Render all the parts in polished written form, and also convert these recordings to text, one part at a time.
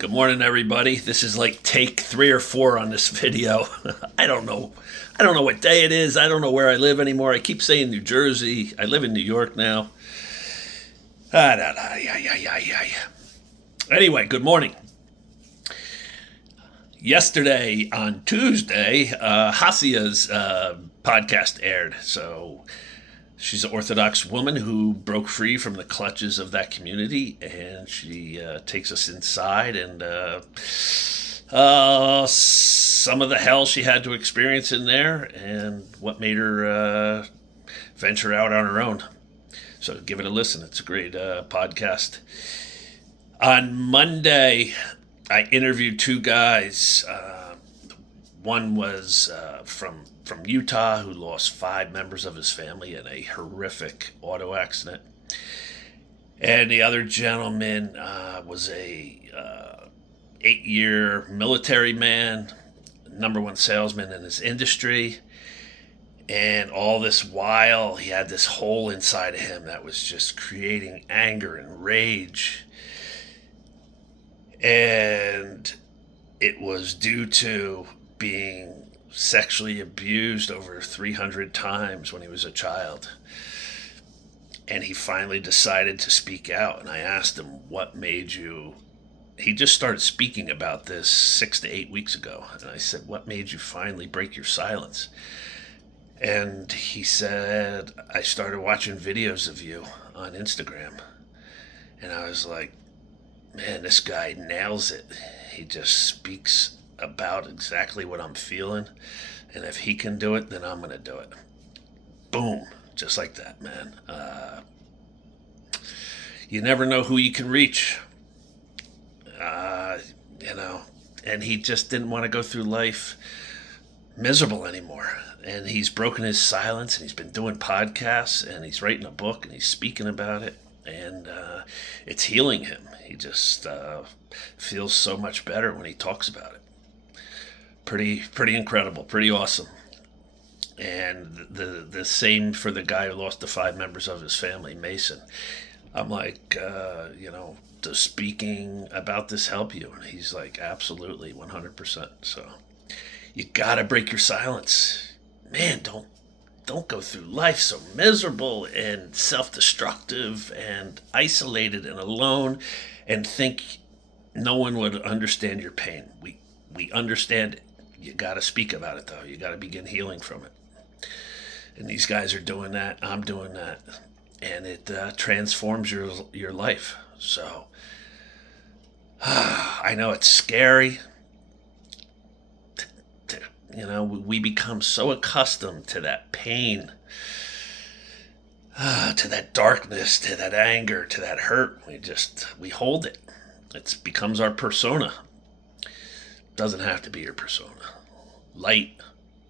Good morning, everybody. This is like take 3 or 4 on this video. I don't know. I don't know what day it is. I don't know where I live anymore. I keep saying New Jersey. I live in New York now. Anyway, good morning. Yesterday on Tuesday, Hasia's podcast aired. So she's an Orthodox woman who broke free from the clutches of that community, and she takes us inside and some of the hell she had to experience in there and what made her venture out on her own. So give it a listen. It's a great podcast. On Monday, I interviewed 2 guys. One was from Utah who lost 5 members of his family in a horrific auto accident, and the other gentleman was a 8-year military man, #1 salesman in his industry, and all this while he had this hole inside of him that was just creating anger and rage, and it was due to being sexually abused over 300 times when he was a child. And he finally decided to speak out. And I asked him, what made you... He just started speaking about this 6 to 8 weeks ago. And I said, what made you finally break your silence? And he said, I started watching videos of you on Instagram. And I was like, man, this guy nails it. He just speaks about exactly what I'm feeling, and if he can do it, then I'm gonna do it. Boom, just like that, man. You never know who you can reach, and he just didn't want to go through life miserable anymore, and he's broken his silence, and he's been doing podcasts, and he's writing a book, and he's speaking about it, and it's healing him. He just feels so much better when he talks about it. Pretty incredible, pretty awesome. And the same for the guy who lost the 5 members of his family, Mason. I'm like, does speaking about this help you? And he's like, absolutely, 100%. So you gotta break your silence, man. Don't go through life so miserable and self-destructive and isolated and alone, and think no one would understand your pain. We understand it. You got to speak about it, though. You got to begin healing from it. And these guys are doing that. I'm doing that. And it transforms your life. So, I know it's scary. We become so accustomed to that pain, to that darkness, to that anger, to that hurt. We hold it. It becomes our persona. Doesn't have to be your persona. Light,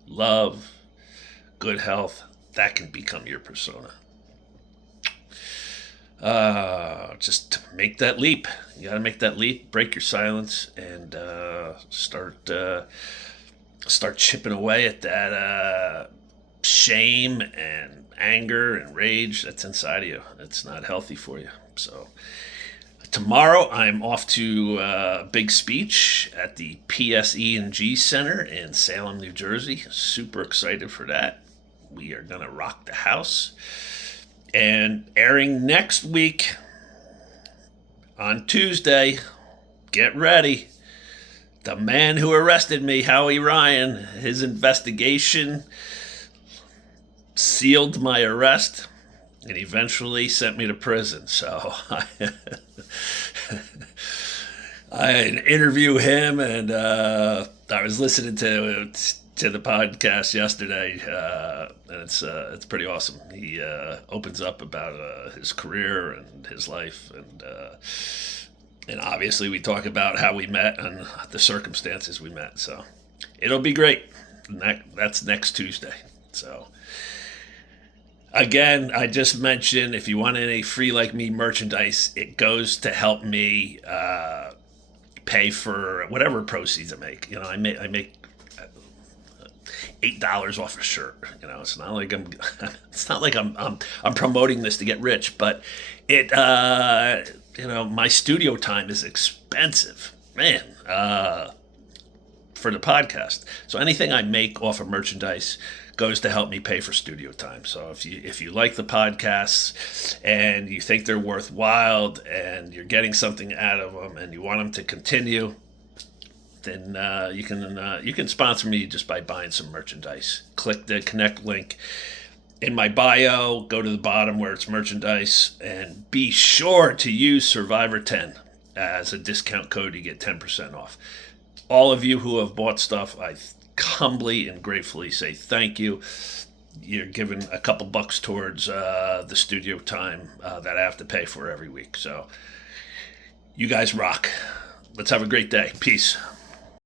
love, good health, that can become your persona. Just make that leap. You got to make that leap, break your silence, and start chipping away at that shame and anger and rage that's inside of you. It's not healthy for you. So tomorrow, I'm off to a big speech at the PSE&G Center in Salem, New Jersey. Super excited for that. We are going to rock the house. And airing next week on Tuesday, get ready. The man who arrested me, Howie Ryan, his investigation sealed my arrest and eventually sent me to prison. So I interview him, and I was listening to the podcast yesterday, and it's pretty awesome. He opens up about his career and his life, and obviously we talk about how we met and the circumstances we met. So it'll be great. And that's next Tuesday. So again, I just mentioned, if you want any Free Like Me merchandise, it goes to help me pay for whatever proceeds I make. I make $8 off a shirt. It's not like I'm promoting this to get rich, but it my studio time is expensive. man, for the podcast. So anything I make off of merchandise goes to help me pay for studio time. So if you like the podcasts and you think they're worthwhile and you're getting something out of them and you want them to continue, then you can sponsor me just by buying some merchandise. Click the connect link in my bio. Go to the bottom where it's merchandise, and be sure to use Survivor10 as a discount code to get 10% off. All of you who have bought stuff, I humbly and gratefully say thank you. You're giving a couple bucks towards the studio time that I have to pay for every week. So you guys rock. Let's have a great day. Peace.